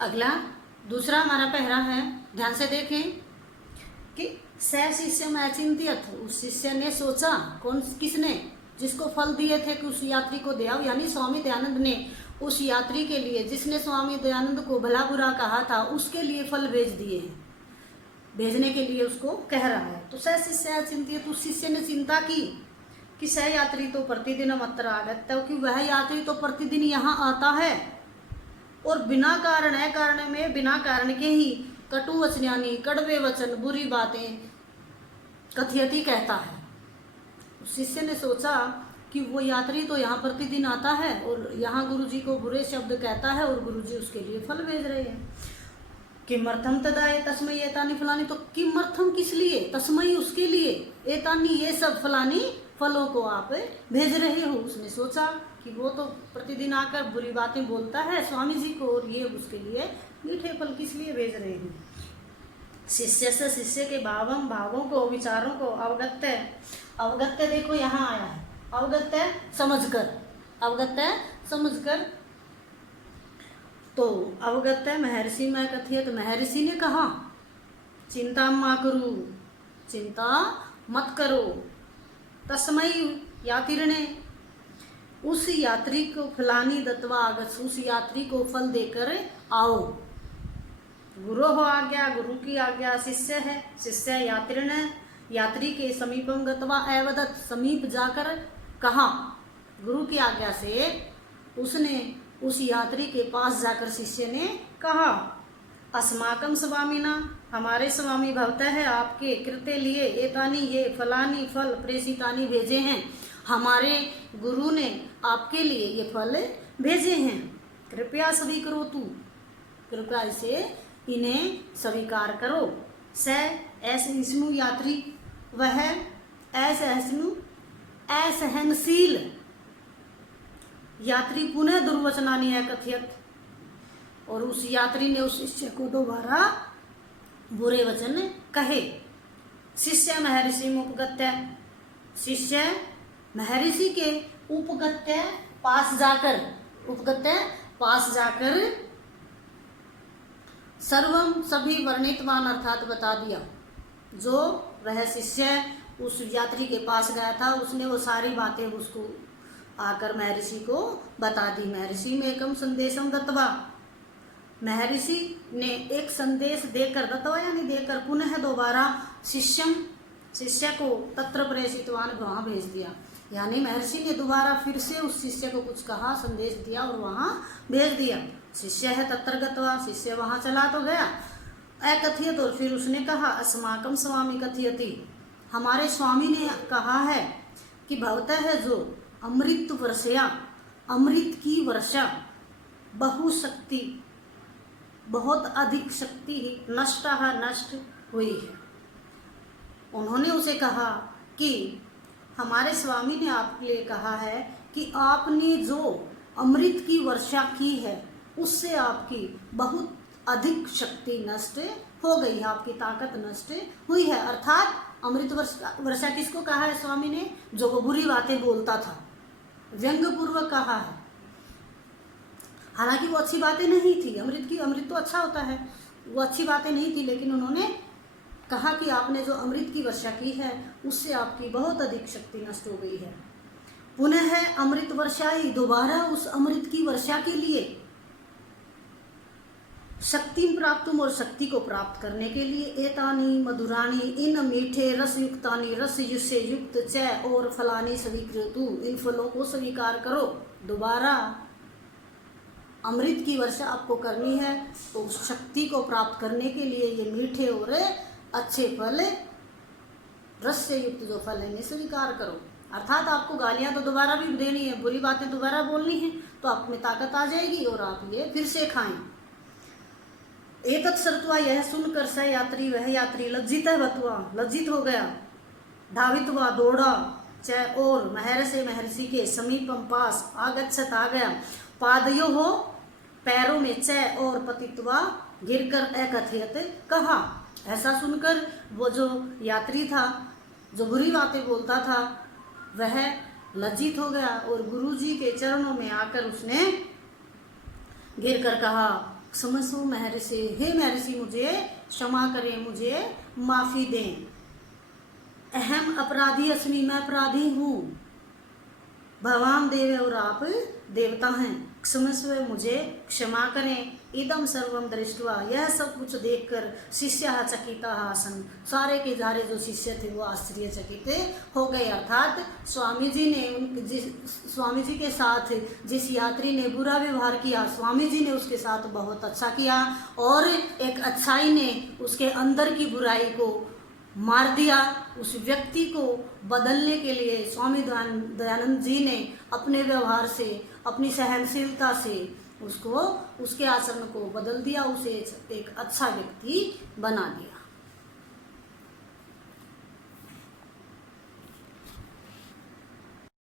अगला दूसरा हमारा पहरा है, ध्यान से देखें कि स शिष्य में अचिंत्यत, उस शिष्य ने सोचा, कौन किसने, जिसको फल दिए थे कि उस यात्री को दे आओ, यानी स्वामी दयानंद ने उस यात्री के लिए, जिसने स्वामी दयानंद को भला बुरा कहा था, उसके लिए फल भेज दिए हैं, भेजने के लिए उसको कह रहा है। तो स शिष्य अचिंत्यत, उस शिष्य ने चिंता की कि स यात्री तो प्रतिदिन अत्र आगत्य, कि वह यात्री तो प्रतिदिन यहाँ आता है और बिना कारण अकारण में, बिना कारण के ही कटु वचनानी, कड़वे वचन, बुरी बातें कथयति कहता है। उस शिष्य ने सोचा कि वो यात्री तो यहाँ प्रतिदिन आता है और यहाँ गुरुजी को बुरे शब्द कहता है और गुरुजी उसके लिए फल भेज रहे हैं। किमर्थम तदाय तस्मय एतानी फलानी, तो किमर्थम किस लिए, तस्मय उसके लिए, एतानी ये सब फलानी फलों को आप भेज रहे हो। उसने सोचा कि वो तो प्रतिदिन आकर बुरी बातें बोलता है स्वामी जी को, और ये उसके लिए मीठे फल किस लिए भेज रहे हैं। शिष्य से, शिष्य के भावों को, विचारों को अवगत्य, अवगत्य देखो यहाँ आया है, अवगत्य समझकर, अवगत्य समझकर, तो अवगत्य महर्षि में कथियत, महर्षि ने कहा चिंता मा करू, चिंता मत करो, तस्मय यात्री ने, उस यात्री को फलानी दत्वा आगत, उस यात्री को फल देकर आओ। गुरु हो आज्ञा, गुरु की आज्ञा, शिष्य है, शिष्य यात्री ने, यात्री के समीपम गत्वा एवदत, समीप जाकर कहा, गुरु की आज्ञा से उसने उस यात्री के पास जाकर शिष्य ने कहा, अस्माकम स्वामिना, हमारे स्वामी भवतः है आपके कृत्य लिए, एतानी ये फलानी फल प्रेषितानी भेजे हैं, हमारे गुरु ने आपके लिए ये फल भेजे हैं, कृपया स्वीकरो तू, कृपया इसे इन्हें स्वीकार करो। स ऐसे विष्णु यात्री, वह ऐसे विष्णु असहनशील यात्री पुनः दुर्वचनानी है कथियत, और उस यात्री ने उस शिष्य को दोबारा बुरे वचन कहे। शिष्य महर्षि उपगत्य, शिष्य महर्षि के उपगत्य पास जाकर, उपगत्य पास जाकर सर्वम सभी वर्णितवान अर्थात बता दिया। जो वह शिष्य उस यात्री के पास गया था उसने वो सारी बातें उसको आकर महर्षि को बता दी। महर्षि में एकम संदेशम दत्वा, महर्षि ने एक संदेश देकर, दत्वा यानी देकर, पुनः दोबारा शिष्यम, शिष्य को तत्र प्रेषितवान, वहाँ भेज दिया, यानी महर्षि ने दोबारा फिर से उस शिष्य को कुछ कहा, संदेश दिया और वहाँ भेज दिया। शिष्य है तत्र गत्वा, शिष्य वहाँ चला तो गया, अकथियत, और फिर उसने कहा अस्माकम स्वामी कथियति, हमारे स्वामी ने कहा है कि भवतः है जो अमृत वर्षया, अमृत की वर्षा, बहुशक्ति, बहुत अधिक शक्ति ही नष्ट हुई है। उन्होंने उसे कहा कि हमारे स्वामी ने आपके लिए कहा है कि आपने जो अमृत की वर्षा की है उससे आपकी बहुत अधिक शक्ति नष्ट हो गई है, आपकी ताकत नष्ट हुई है। अर्थात अमृत वर्षा किसको कहा है स्वामी ने, जो वो बुरी बातें बोलता था, व्यंग पूर्वक कहा है। हालांकि वो अच्छी बातें नहीं थी, अमृत तो अच्छा होता है, वो अच्छी बातें नहीं थी, लेकिन उन्होंने कहा कि आपने जो अमृत की वर्षा की है उससे आपकी बहुत अधिक शक्ति नष्ट हो गई है। पुनः है अमृत वर्षाई, दोबारा उस अमृत की वर्षा के लिए शक्ति प्राप्त, और शक्ति को प्राप्त करने के लिए एतानी मधुरानी, इन मीठे रस युक्तानी, रस से युक्त च और फलानी स्वीकृतु, इन फलों को स्वीकार करो। दोबारा अमृत की वर्षा आपको करनी है तो उस शक्ति को प्राप्त करने के लिए ये मीठे और अच्छे फल, रस से युक्त जो फल है स्वीकार करो। अर्थात आपको गालियां तो दोबारा भी देनी है, बुरी बातें दोबारा बोलनी है, तो आप में ताकत आ जाएगी और आप ये फिर से खाएं। एतत् श्रुत्वा, यह सुनकर स यात्री, वह यात्री लज्जित बतुआ, लज्जित हो गया, धावित हुआ, दौड़ा, च और महर्षि के समीपम पास, आगच्छत आ गया, पादयो हो पैरों में, च और पतित्वा गिरकर, अकथियत कहा। ऐसा सुनकर वो जो यात्री था, जो बुरी बातें बोलता था, वह लज्जित हो गया और गुरुजी के चरणों में आकर उसने गिरकर कहा क्षमस्व महर्षि, हे महर्षि मुझे क्षमा करें, मुझे माफ़ी दें। अहम अपराधी अस्मि, मैं अपराधी हूँ। भगवान देव और आप देवता हैं। क्षमस्व, मुझे क्षमा करें। इदम सर्वम दृष्ट्वा, यह सब कुछ देखकर शिष्य चकिता आसन, सारे के सारे जो शिष्य थे वो आश्चर्यचकित हो गए। अर्थात स्वामी जी के साथ जिस यात्री ने बुरा व्यवहार किया, स्वामी जी ने उसके साथ बहुत अच्छा किया और एक अच्छाई ने उसके अंदर की बुराई को मार दिया। उस व्यक्ति को बदलने के लिए स्वामी दयानंद जी ने अपने व्यवहार से, अपनी सहनशीलता से उसको, उसके आचरण को बदल दिया, उसे एक अच्छा व्यक्ति बना दिया।